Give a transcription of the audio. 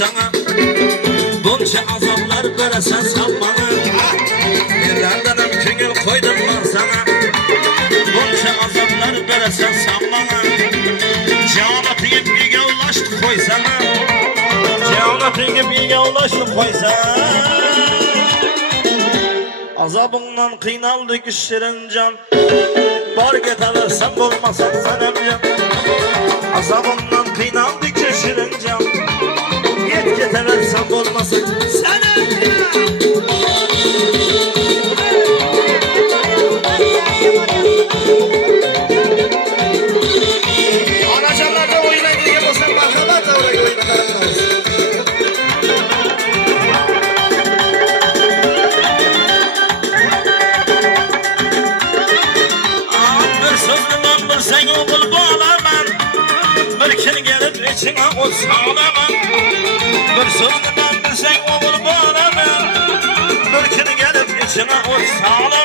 sana. Bunca azaplar veresen sanmanı. Nereden köngül koydum ben sana. Bunca azaplar veresen sanmanı. Canatı gibi bir ulaştı koy sana. Canatı gibi bir ulaştı koy sana. Azabından kıynaldı güçlerin can. Bar getirirsen olmasan sen emcan. Azabından kıynaldı güçlerin can. Yet getirirsen olmasan sen emcan. Anacanlarda oyuna girgen olsan markalar da oraya oyuna karanlarız. Sen oğul bağlaman. Bir kere gelip içine o sağlaman. Bir sözlü ben sen oğul bağlaman. Bir kere gelip içine o sağlaman.